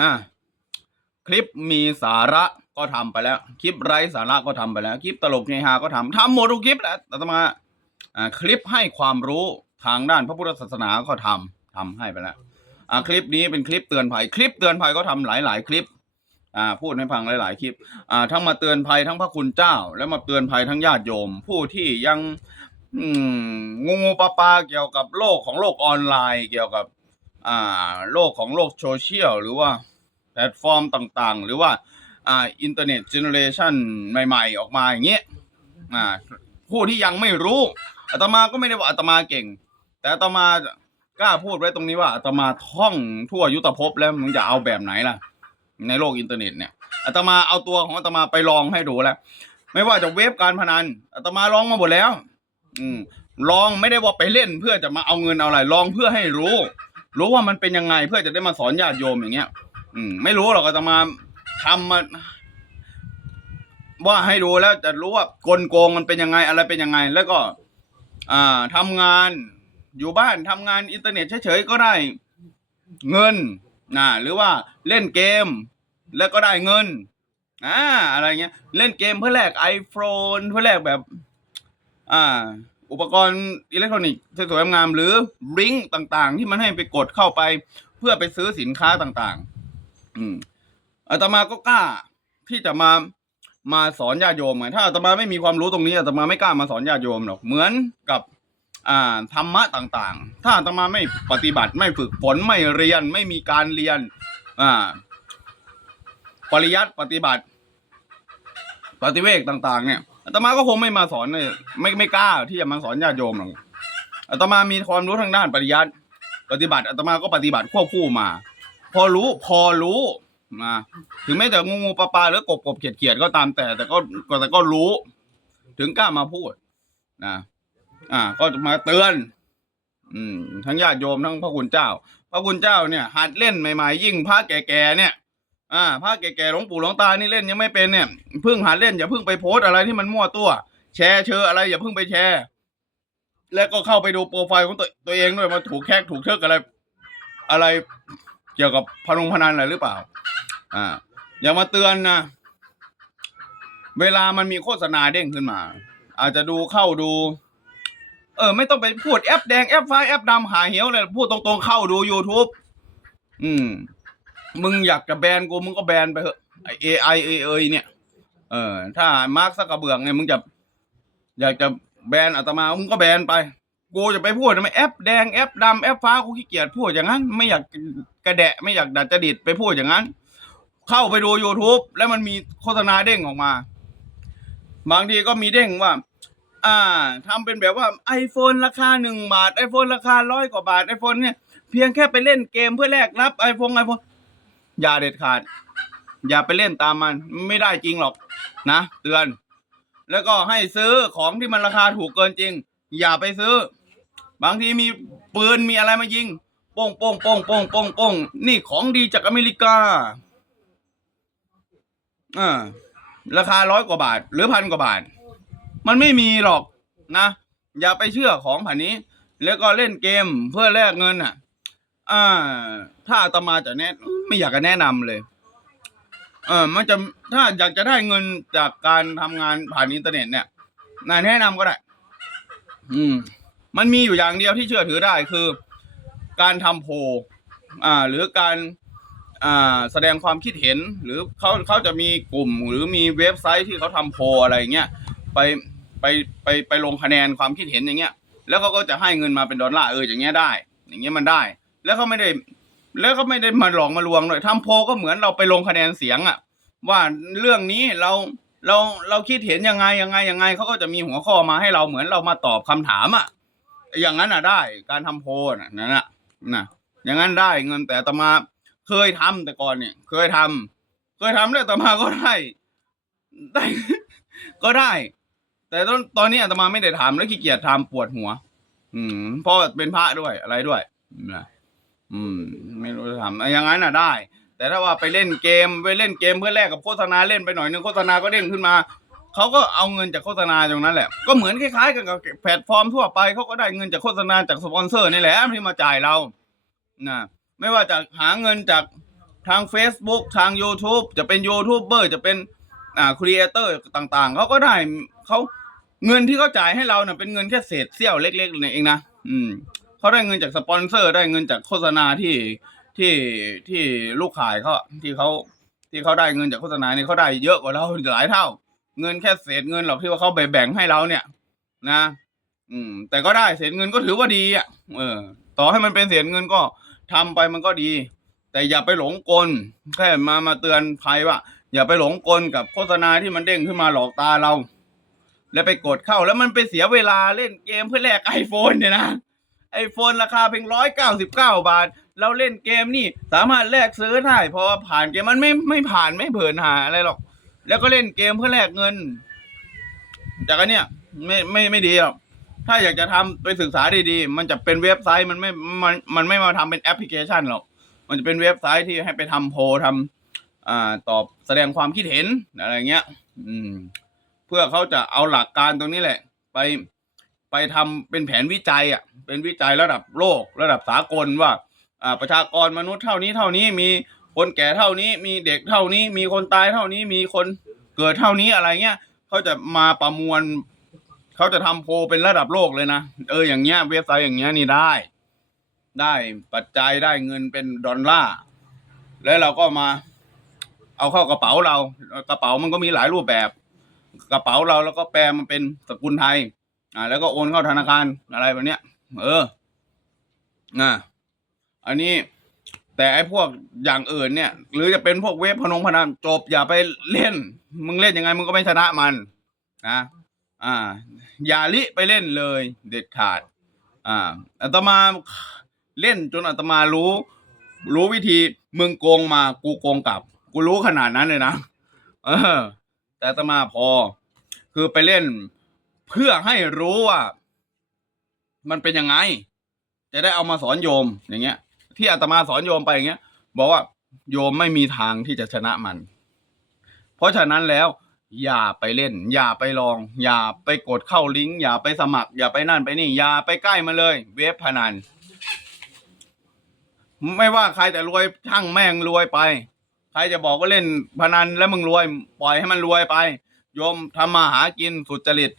อ่าคลิปมีสาระก็ทำไปแล้ว คลิปไร้สาระก็ทำไปแล้ว คลิปตลกเฮฮาก็ทำทำหมดทุกคลิปแหละอาตมาอ่าคลิปให้ความรู้ทางด้านพระพุทธศาสนาก็ทำทำให้ไปแล้วอ่าคลิปนี้เป็นคลิปเตือนภัย คลิปเตือนภัยก็ทำหลาย ๆ คลิปอ่าพูดให้ฟังหลาย ๆ คลิปอ่าทั้งมาเตือนภัยทั้งพระคุณเจ้า และมาเตือนภัยทั้งญาติโยม ผู้ที่ยังงูงูปลาปลาเกี่ยวกับโลกของโลกออนไลน์ เกี่ยวกับ โลกของโลกโซเชียลหรือว่าแพลตฟอร์มต่างๆ หรือว่าอ่าอินเทอร์เน็ตเจเนเรชันใหม่ ๆ ออกมาอย่างเงี้ยอ่าผู้ที่ยังไม่รู้อาตมาก็ไม่ได้ว่าอาตมาเก่ง แต่อาตมากล้าพูดไว้ตรงนี้ว่าอาตมาท่องทั่วยุทธภพแล้วมึงจะเอาแบบไหนล่ะ ในโลกอินเทอร์เน็ตเนี่ยอาตมาเอาตัวของอาตมาไปลองให้ดูแล้ว ไม่ว่าจะเว็บการพนันอาตมาลองมาหมดแล้ว อืมลองไม่ได้ว่าไปเล่นเพื่อจะมาเอาเงินเอาอะไรลองเพื่อให้รู้ รู้ว่ามันเป็นยังไงเพื่อจะได้มาสอนญาติโยมอย่างเงี้ย อืม ไม่รู้หรอกอาตมาทำมาว่าให้ดูแล้วจะรู้ว่ากลโกงมันเป็นยังไงอะไรเป็นยังไง แล้วก็ อ่าทำงานอยู่บ้านทำงานอินเทอร์เน็ตเฉยๆก็ได้เงินนะหรือว่าเล่นเกม แล้วก็ได้เงินอ่าอะไรเงี้ย เล่นเกมเพื่อแลก iPhone เพื่อแลกแบบ อ่า อุปกรณ์อิเล็กทรอนิกส์สวยๆงามหรือลิงต่างๆ ที่มันให้ไปกดเข้าไป เพื่อไปซื้อสินค้าต่างๆ อืมอาตมาก็กล้าที่จะมามาสอนญาติโยมไงถ้าอาตมาไม่มีความรู้ตรงนี้อาตมาไม่กล้ามาสอนญาติโยมหรอกเหมือนกับอ่าธรรมะต่างๆ ถ้าอาตมาไม่ปฏิบัติไม่ฝึกฝนไม่เรียนไม่มีการเรียนอ่าปริยัติปฏิบัติ ปฏิเวกต่าง ๆ เนี่ย อาตมาก็คงไม่มาสอนเลยไม่ไม่กล้าที่จะมาสอนญาติโยมหรอกอาตมามีความรู้ทางด้านปริยัติปฏิบัติอาตมาก็ปฏิบัติควบคู่มา พอรู้พอรู้นะถึงแม้จะงูงูปลาปลาหรือกบกบเขียดเขียดก็ตามแต่ แต่ก็แต่ก็รู้ ถึงกล้ามาพูดนะอ่า ก็มาเตือน อืม ทั้งญาติโยมทั้งพระคุณเจ้า พระคุณเจ้าเนี่ยหัดเล่นใหม่ๆยิ่งพระแก่ๆเนี่ย อ่าพระแก่ๆหลวงปู่หลวงตานี่เล่นยังไม่เป็นเนี่ยเพิ่งหัดเล่นอย่าเพิ่งไปโพสอะไรที่มันมั่วตัว แชร์เชออะไรอย่าเพิ่งไปแชร์ แล้วก็เข้าไปดูโปรไฟล์ของตัวตัวเองด้วยมาถูกแคกถูกเทิกอะไร อะไรเกี่ยวกับพนุงพนันอะไรหรือเปล่า อ่า อย่ามาเตือนนะเวลามันมีโฆษณาเด้งขึ้นมา อาจจะดูเข้าดู เออ ไม่ต้องไปพูดแอปแดงแอปฟ้าแอปดำหาเหวเลยพูดตรงๆเข้าดู YouTube อืม มึงอยากจะแบนกูมึงก็แบนไปเถอะไอเอไอเอเอยเนี่ย เออ ถ้ามาร์คซักกระเบืองเนี่ยมึงจะ อยากจะแบนอาตมามึงก็แบนไปกูจะไปพูดทำไมแอปแดงแอปดำแอปฟ้ากูขี้เกียจพูดอย่างนั้น ไม่อยากกระแดะ ไม่อยากดัดจริตไปพูดอย่างนั้น เข้าไปดู YouTube แล้วมันมีโฆษณาเด้งออกมา บางทีก็มีเด้งว่า อ่าทำเป็นแบบว่า iPhone ราคาหนึ่งบาท iPhone ราคาร้อยกว่าบาท iPhone เนี่ย เพียงแค่ไปเล่นเกมเพื่อแลกรับ iPhone iPhone อย่าเด็ดขาด อย่าไปเล่นตามมันไม่ได้จริงหรอกนะ เตือน แล้วก็ให้ซื้อของที่มันราคาถูกเกินจริง อย่าไปซื้อ บางทีมีปืนมีอะไรมายิงโป้งโป้งโป้งโป้งโป้งโป้งนี่ของดีจากอเมริกาอ่าราคาร้อยกว่าบาท หรือพันกว่าบาท มันไม่มีหรอกนะ อย่าไปเชื่อของผ่านนี้ แล้วก็เล่นเกมเพื่อแลกเงินอะ อ่า ถ้าอาตมาจะแนะไม่อยากจะแนะนำเลย เออ มันจะถ้าอยากจะได้เงินจากการทำงานผ่านอินเทอร์เน็ตเนี่ยนายแนะนำก็ได้ อืม มันมีอยู่อย่างเดียวที่เชื่อถือได้คือ การทำโพลอ่า หรือการ อ่า แสดงความคิดเห็น หรือเขาเขาจะมีกลุ่ม หรือมีเว็บไซต์ที่เขาทำโพลอะไรเงี้ยไปไปไปไปลงคะแนนความคิดเห็นอย่างเงี้ย แล้วเขาก็จะให้เงินมาเป็นดอลลาร์เอออย่างเงี้ยได้ อย่างเงี้ยมันได้ แล้วเขาไม่ได้ แล้วเขาไม่ได้มาหลอกมาลวงเลยทำโพลก็เหมือนเราไปลงคะแนนเสียงอะว่าเรื่องนี้เราเราเราคิดเห็นยังไงยังไงยังไงเขาก็จะมีหัวข้อมาให้เราเหมือนเรามาตอบคำถามอะอย่างนั้นอะได้ การทำโพลน่ะนั่นน่ะนะอย่างนั้นได้เงินแต่ตมาเคยทำแต่ก่อนเนี่ย เคยทำเคยทำแล้วตมาก็ได้ได้ก็ได้ แต่ตอนตอนนี้อาตมาไม่ได้ทำแล้วขี้เกียจทำปวดหัว อืมเพราะเป็นพระด้วยอะไรด้วยนะ อืม ไม่รู้จะทำอย่างนั้นน่ะได้ แต่ถ้าว่าไปเล่นเกมไปเล่นเกมเพื่อแลกกับโฆษณาเล่นไปหน่อยนึงโฆษณาก็เด้งขึ้นมาเขาก็เอาเงินจากโฆษณาตรงนั้นแหละ ก็เหมือนคล้ายๆกันกับแพลตฟอร์มทั่วไปเขาก็ได้เงินจากโฆษณาจากสปอนเซอร์นี่แหละที่มาจ่ายเรานะไม่ว่าจะหาเงินจากทาง Facebook ทาง YouTube จะเป็นยูทูบเบอร์จะเป็นอ่าครีเอเตอร์ต่างๆเขาก็ได้เขาเงินที่เขาจ่ายให้เราเน่ะเป็นเงินแค่เศษเสี้ยวเล็กๆเนี่ยเองนะอืม เขาได้เงินจากสปอนเซอร์ ได้เงินจากโฆษณาที่ที่ที่ลูกขายเขาที่เขาที่เขาได้เงินจากโฆษณาเนี่ยเขาได้เยอะกว่าเราหลายเท่า เงินแค่เศษเงินหรอกที่ว่าเขาแบ่งให้เราเนี่ย นะ อืม แต่ก็ได้เศษเงินก็ถือว่าดีอะเออ ต่อให้มันเป็นเศษเงินก็ทำไปมันก็ดี แต่อย่าไปหลงกลแค่มามาเตือนภัยว่าอย่าไปหลงกลกับโฆษณาที่มันเด้งขึ้นมาหลอกตาเรา แล้วไปกดเข้าแล้วมันไปเสียเวลาเล่นเกมเพื่อแลกไอโฟนเนี่ยนะ ไอโฟนราคาเพียงร้อยเก้าสิบเก้าบาท เราเล่นเกมนี่สามารถแลกซื้อได้เพราะว่าผ่านเกมมันไม่ไม่ผ่านไม่เผินหาอะไรหรอก แล้วก็เล่นเกมเพื่อแลกเงินจากอันเนี้ยไม่ไม่ไม่ดีหรอกถ้าอยากจะทำไปศึกษาดีๆ มันจะเป็นเว็บไซต์มันไม่มันมันไม่มาทำเป็นแอปพลิเคชันหรอก มันจะเป็นเว็บไซต์ที่ให้ไปทำโพลทำอ่าตอบแสดงความคิดเห็นอะไรเงี้ย อืม เพื่อเขาจะเอาหลักการตรงนี้แหละ ไป ไปทำเป็นแผนวิจัยอะเป็นวิจัยระดับโลก ระดับสากลว่าอ่าประชากรมนุษย์เท่านี้เท่านี้มีคนแก่เท่านี้มีเด็กเท่านี้ มีคนตายเท่านี้มีคนเกิดเท่านี้อะไรเงี้ยเขาจะมาประมวลเขาจะทำโพเป็นระดับโลกเลยนะเอออย่างเงี้ยเว็บไซต์อย่างเงี้ยนี่ได้ ได้ปัจจัยได้เงินเป็นดอลลาร์แล้วเราก็มา เอาเข้ากระเป๋าเรา กระเป๋ามันก็มีหลายรูปแบบ กระเป๋าเราแล้วก็แปลมันเป็นสกุลไทย อ่า แล้วก็โอนเข้าธนาคารอะไรแบบเนี้ย เอออ่าอันนี้แต่ไอ้พวกอย่างอื่นเนี่ย หรือจะเป็นพวกเว็บพนงพนันจบอย่าไปเล่น มึงเล่นยังไงมึงก็ไม่ชนะมันนะอ่า อย่าลิไปเล่นเลยเด็ดขาด อ่าอาตมาเล่นจนอาตมารู้ รู้วิธีมึงโกงมากูโกงกลับ กูรู้ขนาดนั้นเลยนะเออ แต่อาตมาพอ คือไปเล่น เพื่อให้รู้ว่ามันเป็นยังไง จะได้เอามาสอนโยมอย่างเงี้ย ที่อาตมาสอนโยมไปอย่างเงี้ย บอกว่าโยมไม่มีทางที่จะชนะมัน เพราะฉะนั้นแล้ว อย่าไปเล่น อย่าไปลอง อย่าไปกดเข้าลิงก์อย่าไปสมัคร อย่าไปนั่นไปนี่ อย่าไปใกล้มันเลย เว็บพนัน ไม่ว่าใครแต่รวยช่างแม่งรวยไป ใครจะบอกว่าเล่นพนันแล้วมึงรวย ปล่อยให้มันรวยไป โยมทำมาหากินสุจริต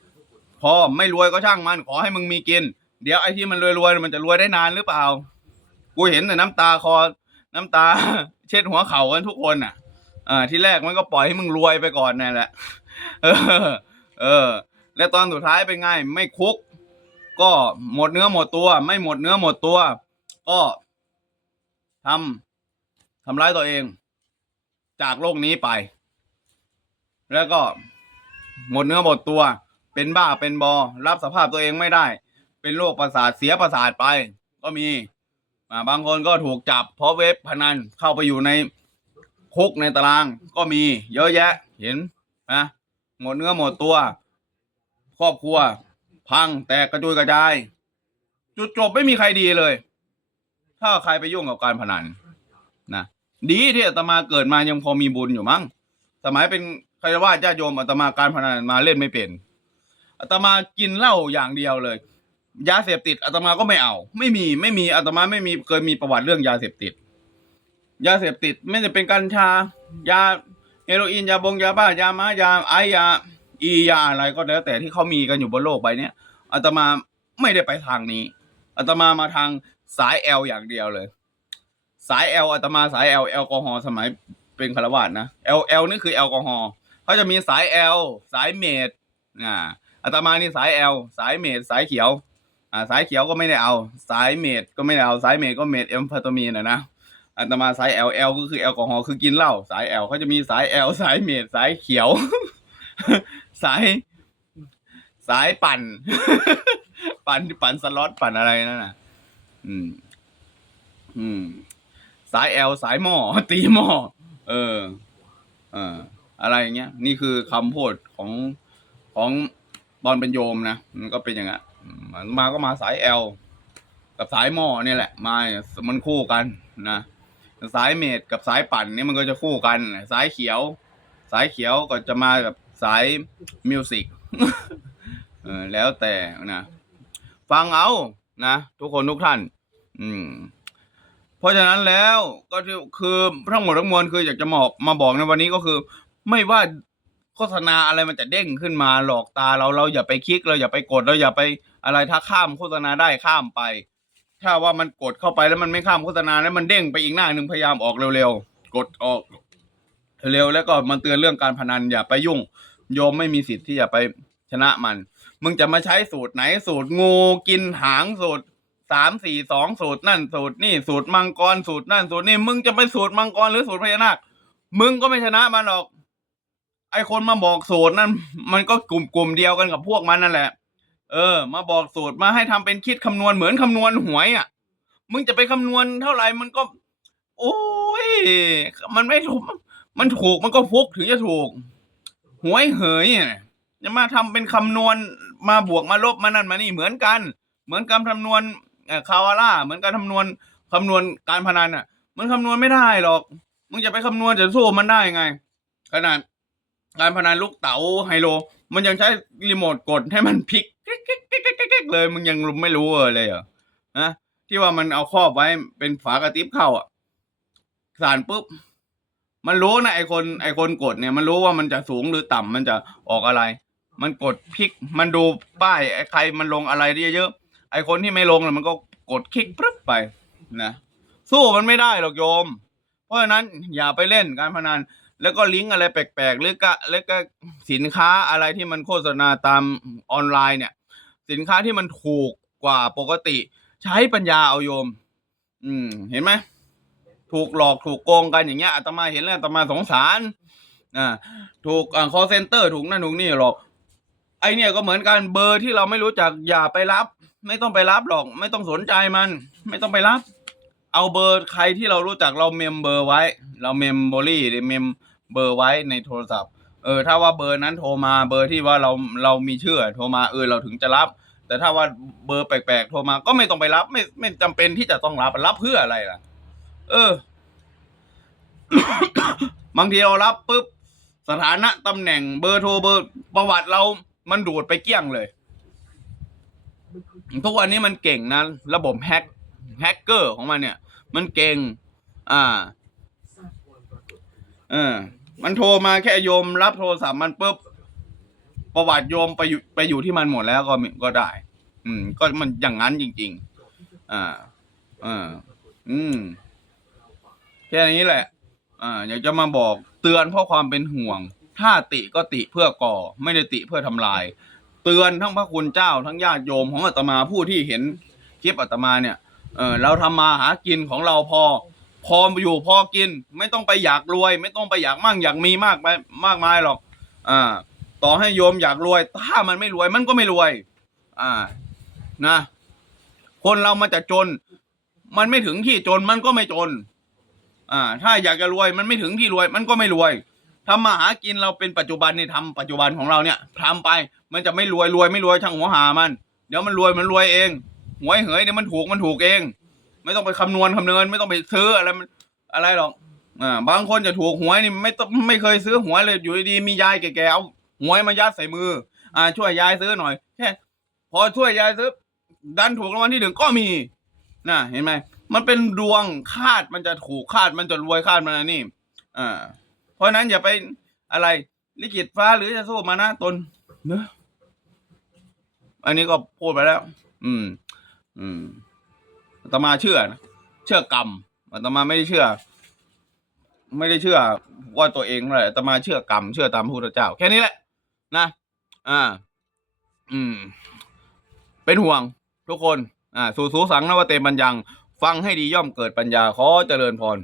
พอไม่รวยก็ช่างมันขอให้มึงมีกิน เดี๋ยวไอ้ที่มันรวยๆมันจะรวยได้นานหรือเปล่า กูเห็นแต่น้ำตาคอ น้ำตา เช็ดหัวเข่ากันทุกคนอะอ่าที่แรกมันก็ปล่อยให้มึงรวยไปก่อนนั่นแหละ เออ เออ แล้วตอนสุดท้ายเป็นไง ไม่คุก ก็หมดเนื้อหมดตัว ไม่หมดเนื้อหมดตัว ก็ทำทำร้ายตัวเอง จากโลกนี้ไป แล้วก็หมดเนื้อหมดตัว เป็นบ้าเป็นบอ รับสภาพตัวเองไม่ได้ เป็นโรคประสาทเสียประสาทไป ก็มีบางคนก็ถูกจับ เพราะเว็บพนันเข้าไปอยู่ในคุกในตารางก็มี เยอะแยะ เห็นนะหมดเนื้อหมดตัว ครอบครัว พังแตกกระจุยกระจาย จุดจบไม่มีใครดีเลย ถ้าใครไปยุ่งกับการพนันนะดีที่อาตมาเกิดมายังพอมีบุญอยู่มั้งสมัยเป็นใครว่าญาติโยมอาตมาการพนันมาเล่นไม่เป็น อาตมากินเหล้าอย่างเดียวเลย ยาเสพติดอาตมาก็ไม่เอา ไม่มีไม่มีอาตมาไม่มีเคยมีประวัติเรื่องยาเสพติด ยาเสพติดไม่จะเป็นกัญชายาเฮโรอีนยาบงยาบ้ายามายาไอยาอียาอะไรก็แล้ว แต่ที่เขามีกันอยู่บนโลกใบนี้อาตมาไม่ได้ไปทางนี้อาตมามาทางสายแอลอย่างเดียวเลย สายแอลอาตมาสายแอลแอลกอฮอล์สมัยเป็นคารวาสนะแอลแอลนี่คือแอลกอฮอล์เขาจะมีสายแอลสายเมดอ่า อาตมานี่สายแอลสายเมดสายเขียวอ่าสายเขียวก็ไม่ได้เอา สายเมดก็ไม่ได้เอาสายเมดก็เมดเอ็มฟาตามีนนะนะอัตมาสาย L L ก็คือแอลกอฮอล์คือกินเหล้าสาย L เขาจะมีสาย L สายเมดสายเขียว สาย สายปั่น ปั่นปั่นสล็อตปั่นอะไรนั่นน่ะ อืม อืม สาย L สายหม้อตีหม้อเออ เออ อะไรอย่างเงี้ย นี่คือคำพูดของของ ตอนเป็นโยมนะมันก็เป็นอย่างเงี้ยมาก็มาสาย L กับสายหม้อเนี่ยแหละมามันคู่กันนะสายเมดกับสายปั่นนี่มันก็จะคู่กัน สายเขียว สายเขียวก็จะมากับสายมิวสิกเออแล้วแต่นะฟังเอานะทุกคนทุกท่าน อืม เพราะฉะนั้นแล้วก็คือทั้งหมดทั้งมวลคืออยากจะมาบอกมาบอกในวันนี้ก็คือ ไม่ว่า โฆษณาอะไรมันจะเด้งขึ้นมาหลอกตาเราเราอย่าไปคลิก เราอย่าไปกดเราอย่าไปอะไรถ้าข้ามโฆษณาได้ข้ามไป ถ้าว่ามันกดเข้าไปแล้วมันไม่ข้ามโฆษณาแล้วมันเด้งไปอีกหน้าหนึ่งพยายามออกเร็วๆกดออกเร็วแล้วก็มันเตือนเรื่องการพนันอย่าไปยุ่ง โยมไม่มีสิทธิ์ที่จะไปชนะมัน มึงจะมาใช้สูตรไหนสูตรงูกินหางสูตรสามสี่สองสูตรนั่นสูตรนี่สูตรมังกรสูตรนั่นสูตรนี่มึงจะไปสูตรมังกรหรือสูตรพญานาคมึงก็ไม่ชนะมันหรอก ไอคนมาบอกสูตรนั่นมันก็กลุ่มกลุ่มเดียวกันกับพวกมันนั่นแหละ เออ มาบอกสูตรมาให้ทำเป็นคิดคำนวณเหมือนคำนวณหวยอะ มึงจะไปคำนวณเท่าไหร่มันก็ โอ้ยมันไม่ถูกมันถูกมันก็ฟุกถึงจะถูก หวยเหยเนี่ยจะมาทำเป็นคำนวณมาบวกมาลบมานั่นมานี่เหมือนกัน เหมือนการคำนวณคาวาร่าเหมือนการคำนวณคำนวณการพนันอะ มันคำนวณไม่ได้หรอก มึงจะไปคำนวณจะสู้มันได้ไง ขนาด การพนันลูกเต๋าไฮโล มันยังใช้รีโมทกดให้มันพลิกเลยมึงยังไม่รู้เลยเหรอนะที่ว่ามันเอาครอบไว้เป็นฝากระติบเข้าอะสารปุ๊บ มันรู้นะไอคนไอคนกดเนี่ย มันรู้ว่ามันจะสูงหรือต่ำมันจะออกอะไร มันกดพลิก มันดูป้ายไอใครมันลงอะไรเยอะๆไอคนที่ไม่ลงน่ะมันก็กดคลิกปึ๊บไปนะสู้มันไม่ได้หรอกโยม เพราะฉะนั้นอย่าไปเล่นการพนัน แล้วก็ลิงก์อะไรแปลกๆหรือกะแล้วก็สินค้าอะไรที่มันโฆษณาตามออนไลน์เนี่ย สินค้าที่มันถูกกว่าปกติ ใช้ปัญญาเอาโยม อืม เห็นไหมถูกหลอกถูกโกงกันอย่างเงี้ยอาตมาเห็นแล้วอาตมาสงสารอ่าถูกอ่า call center ถูกนั่นถูกนี่หรอก ไอเนี่ยก็เหมือนกันเบอร์ที่เราไม่รู้จักอย่าไปรับ ไม่ต้องไปรับหรอก ไม่ต้องสนใจมัน ไม่ต้องไปรับ เอาเบอร์ใครที่เรารู้จักเราเมมเบอร์ไว้ เราเมมโมรี่หรือเมมเบอร์ไว้ในโทรศัพท์ เออ ถ้าว่าเบอร์นั้นโทรมาเบอร์ที่ว่าเราเรามีชื่อโทรมาเออเราถึงจะรับ แต่ถ้าว่าเบอร์แปลกๆโทรมาก็ไม่ต้องไปรับ ไม่ไม่จำเป็นที่จะต้องรับรับเพื่ออะไรล่ะ เออ บางทีเรารับปุ๊บสถานะตำแหน่งเบอร์โทรเบอร์ประวัติเรามันดูดไปเกี้ยงเลยทุกวันนี้มันเก่งนะ ระบบแฮก แฮกเกอร์ของมันเนี่ย มันเก่ง อ่า เออ มันโทรมาแค่โยมรับโทรศัพท์มันปุ๊บประวัติโยมไปอยู่ไปอยู่ที่มันหมดแล้วก็มีก็ได้ อืม ก็มันอย่างนั้นจริง ๆ อ่าอ่าอืมแค่นี้แหละ อ่า อยากจะมาบอกเตือนเพราะความเป็นห่วง ถ้าติก็ติเพื่อก่อ ไม่ได้ติเพื่อทำลาย เตือนทั้งพระคุณเจ้าทั้งญาติโยมของอาตมาผู้ที่เห็นคลิปอาตมาเนี่ย เออเราทำมาหากินของเราพอ พออยู่พอกิน ไม่ต้องไปอยากรวย ไม่ต้องไปอยากมั่งอยากมีมากไปมากมายหรอก อ่า ต่อให้โยมอยากรวย ถ้ามันไม่รวยมันก็ไม่รวย อ่า นะ คนเรามาจะจน มันไม่ถึงที่จนมันก็ไม่จน อ่า ถ้าอยากจะรวยมันไม่ถึงที่รวย มันก็ไม่รวยทำมาหากินเราเป็นปัจจุบันนี่ทำปัจจุบันของเราเนี่ยทำไป มันจะไม่รวยรวยไม่รวยช่างหัวหามัน เดี๋ยวมันรวยมันรวยเอง หวยเหยเดี๋ยวมันถูกมันถูกเอง ไม่ต้องไปคำนวณคำเนิน ไม่ต้องไปซื้ออะไรมันอะไรหรอกอ่าบางคนจะถูกหวยนี่ไม่ต้องไม่เคยซื้อหวยเลยอยู่ดีๆมียายแก่ๆเอาหวยมายัดใส่มือ อ่า ช่วยยายซื้อหน่อยแค่พอช่วยยายซื้อ ดันถูกรางวัลที่หนึ่งก็มีน่ะเห็นไหมมันเป็นดวงคาดมันจะถูกคาดมันจะรวยคาดมันอันนี่อ่าเพราะฉะนั้นอย่าไปอะไรลิขิตฟ้าหรือจะสู้มานะตนเนอะอันนี้ก็พูดไปแล้ว อืม อืมอาตมาเชื่อนะเชื่อกรรมอาตมาไม่ได้เชื่อ ไม่ได้เชื่อว่าตัวเองเลยอาตมาเชื่อกรรมเชื่อตามพระพุทธเจ้า แค่นี้แหละ นะ อ่า อืม เป็นห่วง ทุกคน อ่า สู่สูสังนวเตปัญญัง ฟังให้ดีย่อมเกิดปัญญาขอเจริญพร